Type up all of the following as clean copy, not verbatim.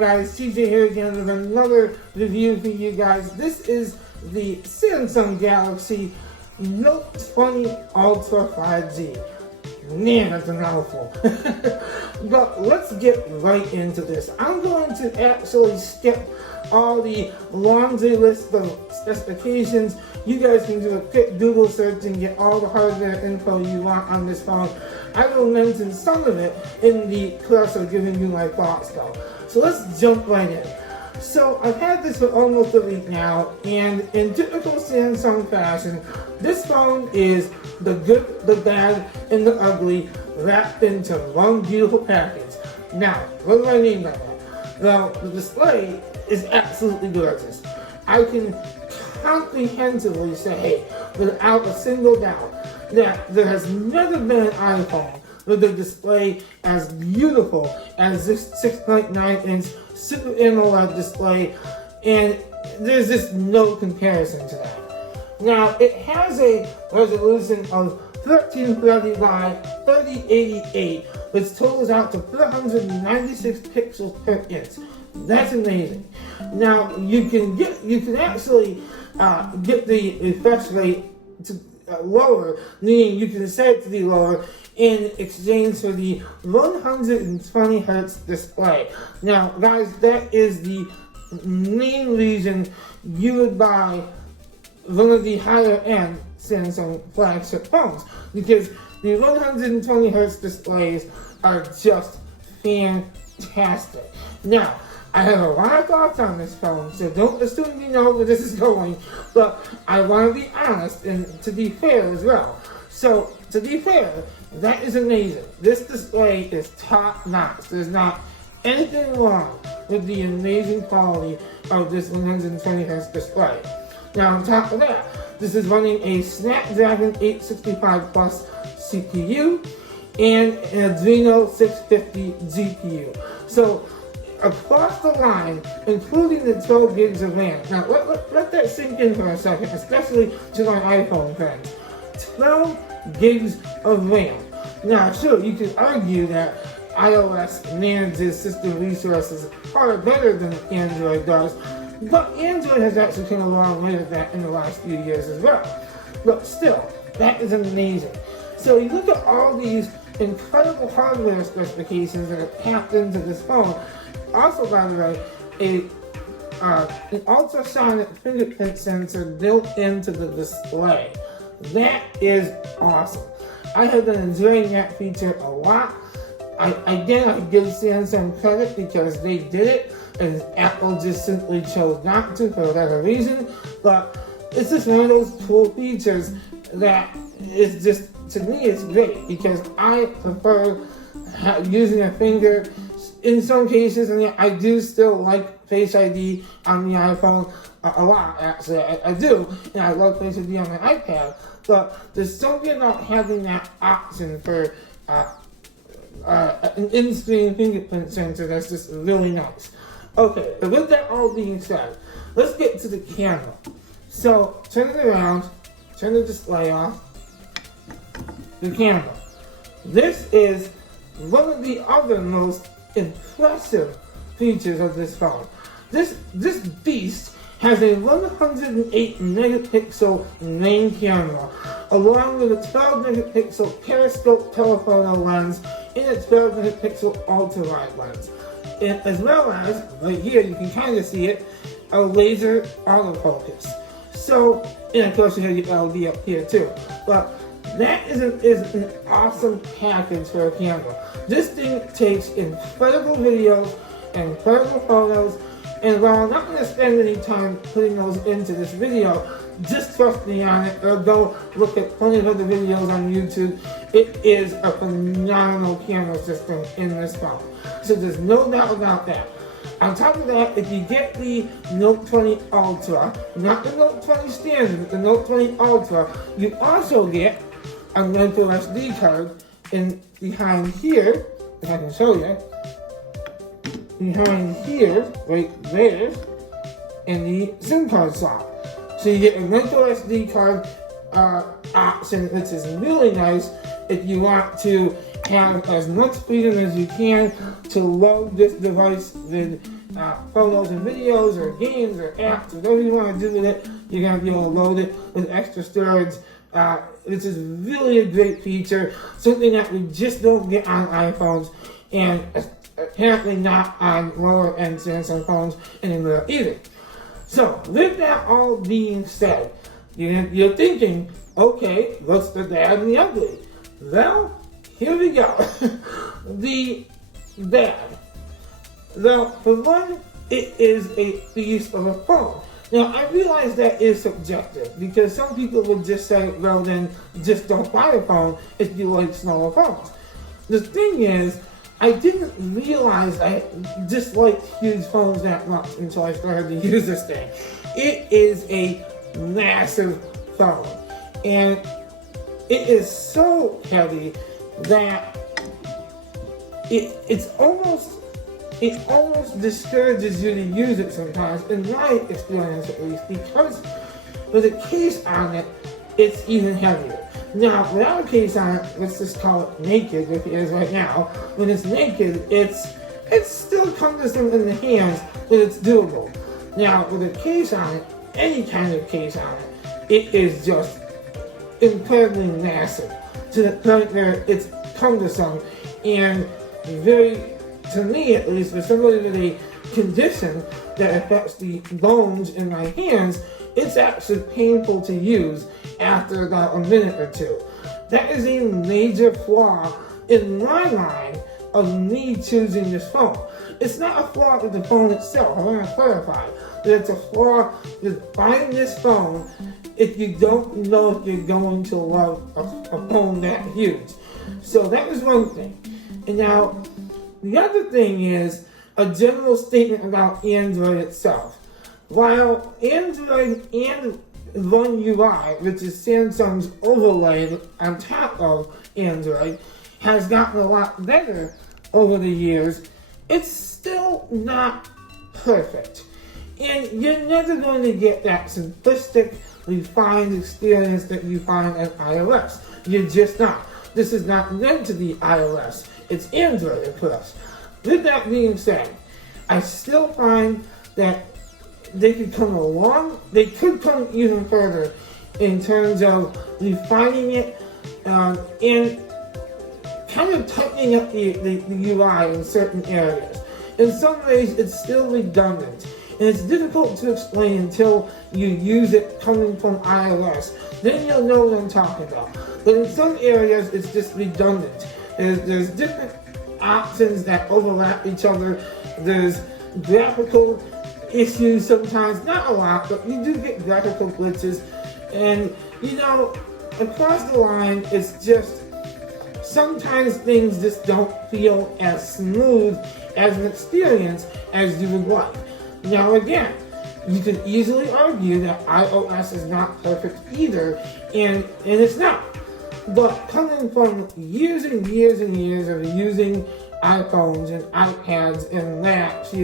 guys, CJ here again with another review for you guys. This is the Samsung Galaxy Note 20 Ultra 5G. Man, that's a mouthful. But let's get right into this. I'm going to actually skip all the laundry list of specifications. You guys can do a quick Google search and get all the hardware info you want on this phone. I will mention some of it in the course of giving you my thoughts though. So let's jump right in. So I've had this for almost a week now, and in typical Samsung fashion, this phone is the good, the bad, and the ugly wrapped into one beautiful package. Now, what do I mean by that? Well, the display is absolutely gorgeous. I can comprehensively say, without a single doubt, that there has never been an iPhone with a display as beautiful as this 6.9-inch Super AMOLED display, and there's just no comparison to that. Now, it has a resolution of 1330 by 3088, which totals out to 496 pixels per inch. That's amazing. Now, you can actually get the refresh rate to lower, meaning you can set it to be lower in exchange for the 120 Hz display. Now, guys, that is the main reason you would buy one of the higher end Samsung flagship phones, because the 120 Hz displays are just fantastic. Now, I have a lot of thoughts on this phone, so don't assume you know where this is going, but I want to be honest and to be fair as well. So, to be fair, that is amazing. This display is top notch. There's not anything wrong with the amazing quality of this 120 Hz display. Now, on top of that, this is running a Snapdragon 865 Plus CPU and an Adreno 650 GPU. So, across the line, including the 12 gigs of RAM. Now, let that sink in for a second, especially to my iPhone friends. 12 gigs of RAM. Now, sure, you could argue that iOS manages system resources far better than Android does, but Android has actually come a long way with that in the last few years as well. But still, that is amazing. So you look at all these incredible hardware specifications that are packed into this phone. Also, by the way, an ultrasonic fingerprint sensor built into the display. That is awesome. I have been enjoying that feature a lot. I give Samsung credit because they did it, and Apple just simply chose not to for whatever reason. But it's just one of those cool features that is just, to me, it's great because I prefer using a finger in some cases, and I do still like Face ID on the iPhone a lot, actually. I do, and I love Face ID on my iPad, but there's something about having that option for an in-screen fingerprint sensor that's just really nice. Okay, but with that all being said, let's get to the camera. So, turn it around, turn the display off. The camera. This is one of the other most impressive features of this phone. This beast has a 108 megapixel main camera, along with a 12 megapixel periscope telephoto lens and a 12 megapixel ultra wide lens, and as well as right here you can kind of see it, a laser autofocus. So, and of course you have your LED up here too. But that is an awesome package for a camera. This thing takes incredible videos, incredible photos, and while I'm not going to spend any time putting those into this video, just trust me on it, or go look at plenty of other videos on YouTube. It is a phenomenal camera system in this phone. So there's no doubt about that. On top of that, if you get the Note 20 Ultra, not the Note 20 Standard, but the Note 20 Ultra, you also get a micro SD card behind here, if I can show you, behind here, right there, in the SIM card slot. So you get a micro SD card option, which is really nice if you want to have as much freedom as you can to load this device with photos and videos or games or apps, whatever you want to do with it, you're going to be able to load it with extra storage. This is really a great feature, something that we just don't get on iPhones, and apparently not on lower end Samsung phones anymore either. So, with that all being said, you're thinking, okay, what's the bad and the ugly? Well, here we go. The bad. Well, for one, it is a beast of a phone. Now, I realize that is subjective, because some people would just say, well then, just don't buy a phone if you like smaller phones. The thing is, I didn't realize I disliked huge phones that much until I started to use this thing. It is a massive phone, and it is so heavy that it almost discourages you to use it sometimes, in my experience at least, because with a case on it, it's even heavier. Now, without a case on it, let's just call it naked, which it is right now. When it's naked, it's still cumbersome in the hands, but it's doable. Now, with a case on it, any kind of case on it, it is just incredibly massive, to the point where it's cumbersome and very, to me at least, for somebody with a condition that affects the bones in my hands, it's actually painful to use after about a minute or two. That is a major flaw in my mind of me choosing this phone. It's not a flaw with the phone itself, I want to clarify, but it's a flaw with buying this phone if you don't know if you're going to love a phone that huge. So that is one thing. And now, the other thing is a general statement about Android itself. While Android and One UI, which is Samsung's overlay on top of Android, has gotten a lot better over the years, it's still not perfect. And you're never going to get that simplistic, refined experience that you find on iOS. You're just not. This is not meant to be iOS. It's Android, of course. With that being said, I still find that they could come even further in terms of refining it and kind of tightening up the UI in certain areas. In some ways, it's still redundant, and it's difficult to explain until you use it coming from iOS. Then you'll know what I'm talking about. But in some areas, it's just redundant. There's different options that overlap each other. There's graphical issues sometimes, not a lot, but you do get graphical glitches. And, across the line, it's just, sometimes things just don't feel as smooth as an experience as you would like. Now again, you could easily argue that iOS is not perfect either, and it's not. But coming from years and years and years of using iPhones and iPads and Macs,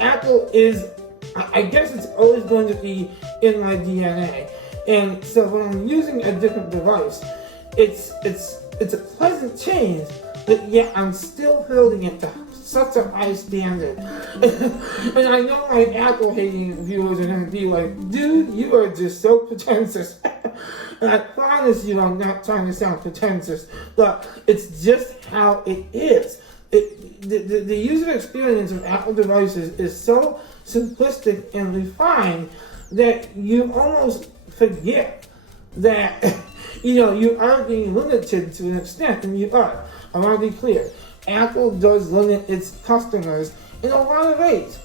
Apple is, I guess it's always going to be in my DNA. And so when I'm using a different device, it's a pleasant change, but yet I'm still holding it to such a high standard. And I know my Apple hating viewers are going to be like, dude, you are just so pretentious. And I promise you I'm not trying to sound pretentious, but it's just how it is. The user experience of Apple devices is so simplistic and refined that you almost forget that you are being limited to an extent, and you are. I want to be clear. Apple does limit its customers in a lot of ways.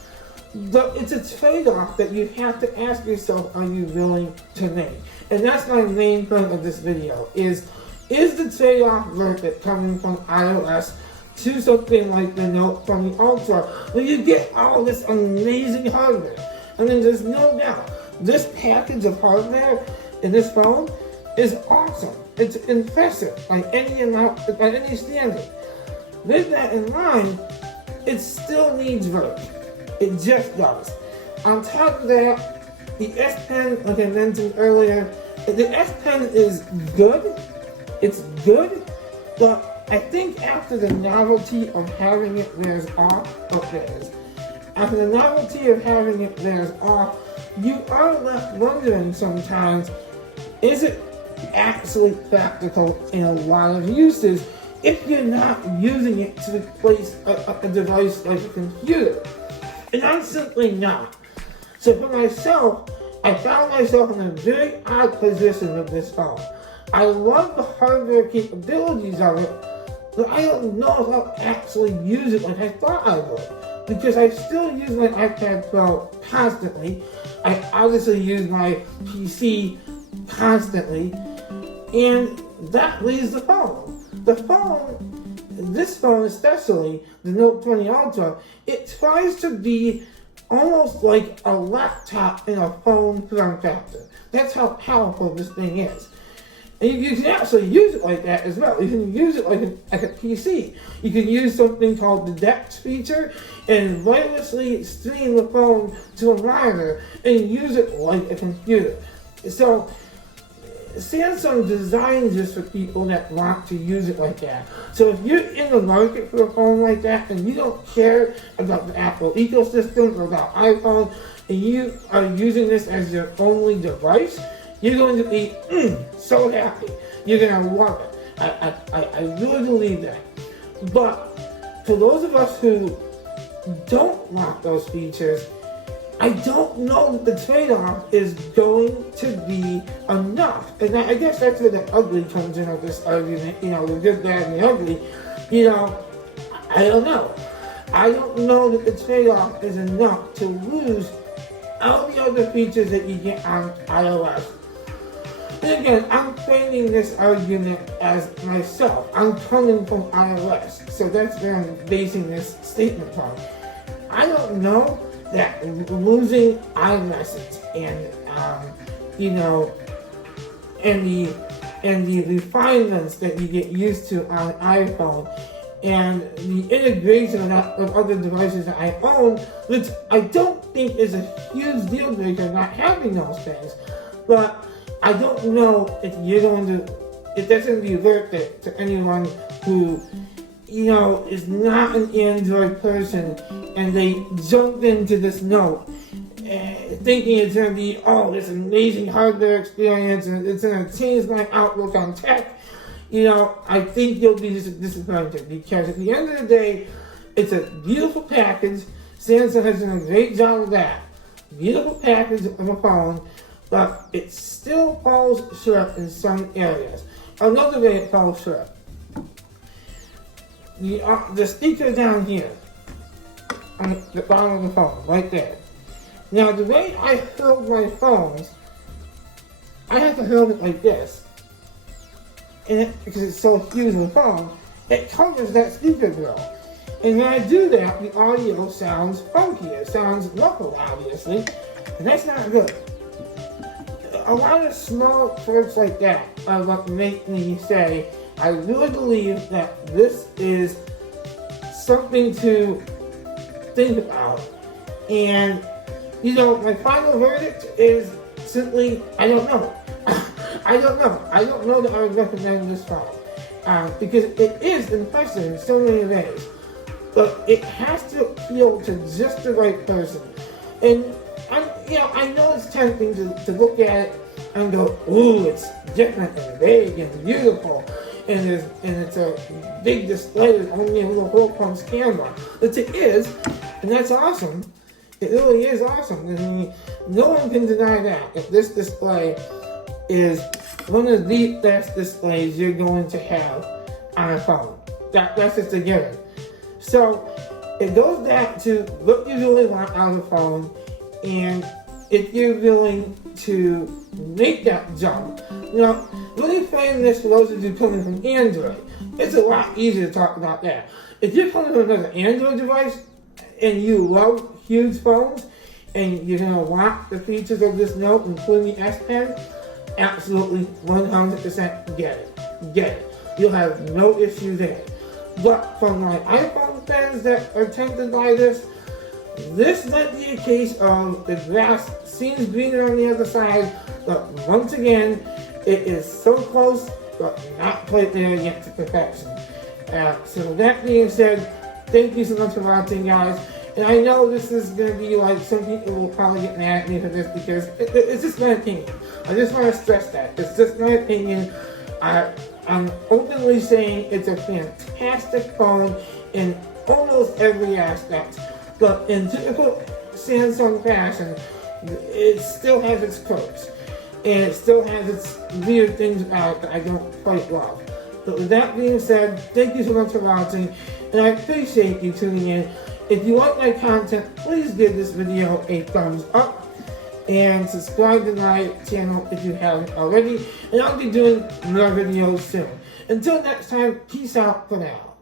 But it's a trade-off that you have to ask yourself, are you willing to make? And that's my main point of this video, is the trade-off worth it coming from iOS to something like the Note 20 Ultra, where you get all this amazing hardware? And then there's no doubt, this package of hardware in this phone is awesome. It's impressive by any standard. With that in mind, it still needs work. It just does. On top of that, the S Pen, like I mentioned earlier, the S Pen is good. It's good, but I think after the novelty of having it wears off, after the novelty of having it wears off, you are left wondering sometimes, is it actually practical in a lot of uses if you're not using it to replace a device like a computer? And I'm simply not. So for myself, I found myself in a very odd position with this phone. I love the hardware capabilities of it, but I don't know if I'll actually use it like I thought I would. Because I still use my iPad Pro constantly. I obviously use my PC constantly. And that leaves the phone. This phone especially, the Note 20 Ultra, it tries to be almost like a laptop in a phone form factor. That's how powerful this thing is. And you can actually use it like that as well. You can use it like a PC. You can use something called the DeX feature and wirelessly stream the phone to a monitor and use it like a computer. So Samsung designed this for people that want to use it like that. So if you're in the market for a phone like that and you don't care about the Apple ecosystem or about iPhone, and you are using this as your only device, you're going to be so happy. You're going to love it. I really believe that. But for those of us who don't want those features, I don't know that the trade-off is going to be enough. And I guess that's where the ugly comes in of this argument, the good, bad, and the ugly. I don't know. I don't know that the trade-off is enough to lose all the other features that you get on iOS. And again, I'm framing this argument as myself. I'm coming from iOS, so that's where I'm basing this statement on. I don't know that losing iMessage and the refinements that you get used to on iPhone and the integration of other devices that I own, which I don't think is a huge deal breaker not having those things, but I don't know if that's going to be worth it to anyone who is not an Android person and they jump into this Note thinking it's going to be, this amazing hardware experience and it's going to change my outlook on tech. I think you'll be disappointed because at the end of the day, it's a beautiful package. Samsung has done a great job of that. Beautiful package of a phone, but it still falls short in some areas. Another way it falls short. The speaker down here, on the bottom of the phone, right there. Now, the way I hold my phones, I have to hold it like this. Because it's so huge of a phone, it covers that speaker grill. And when I do that, the audio sounds funky. It sounds muffled, obviously, and that's not good. A lot of small quirks like that are what make me say, I really believe that this is something to think about. And, my final verdict is simply, I don't know. I don't know that I would recommend this phone. Because it is impressive in so many ways. But it has to appeal to just the right person. And, I know it's tempting to look at it and go, ooh, it's different and big and beautiful. And it's a big display with only a little hole punch camera. Which it is, and that's awesome. It really is awesome. I mean, no one can deny that this display is one of the best displays you're going to have on a phone. That's just a given. So it goes back to what you really want out of a phone, and if you're willing to make that jump. Really frame this for those of you coming from Android. It's a lot easier to talk about that. If you're coming from another Android device and you love huge phones and you're going to want the features of this Note, including the S Pen, absolutely 100% get it. You'll have no issue there. But for my iPhone fans that are tempted by this might be a case of the grass seems greener on the other side, but once again, it is so close, but not quite there yet to perfection. So that being said, thank you so much for watching, guys. And I know this is going to be like, some people will probably get mad at me for this because it's just my opinion. I just want to stress that. It's just my opinion. I'm openly saying it's a fantastic phone in almost every aspect. But in typical Samsung fashion, it still has its quirks. And it still has its weird things about it that I don't quite love. But with that being said, thank you so much for watching, and I appreciate you tuning in. If you like my content, please give this video a thumbs up, and subscribe to my channel if you haven't already, and I'll be doing more videos soon. Until next time, peace out for now.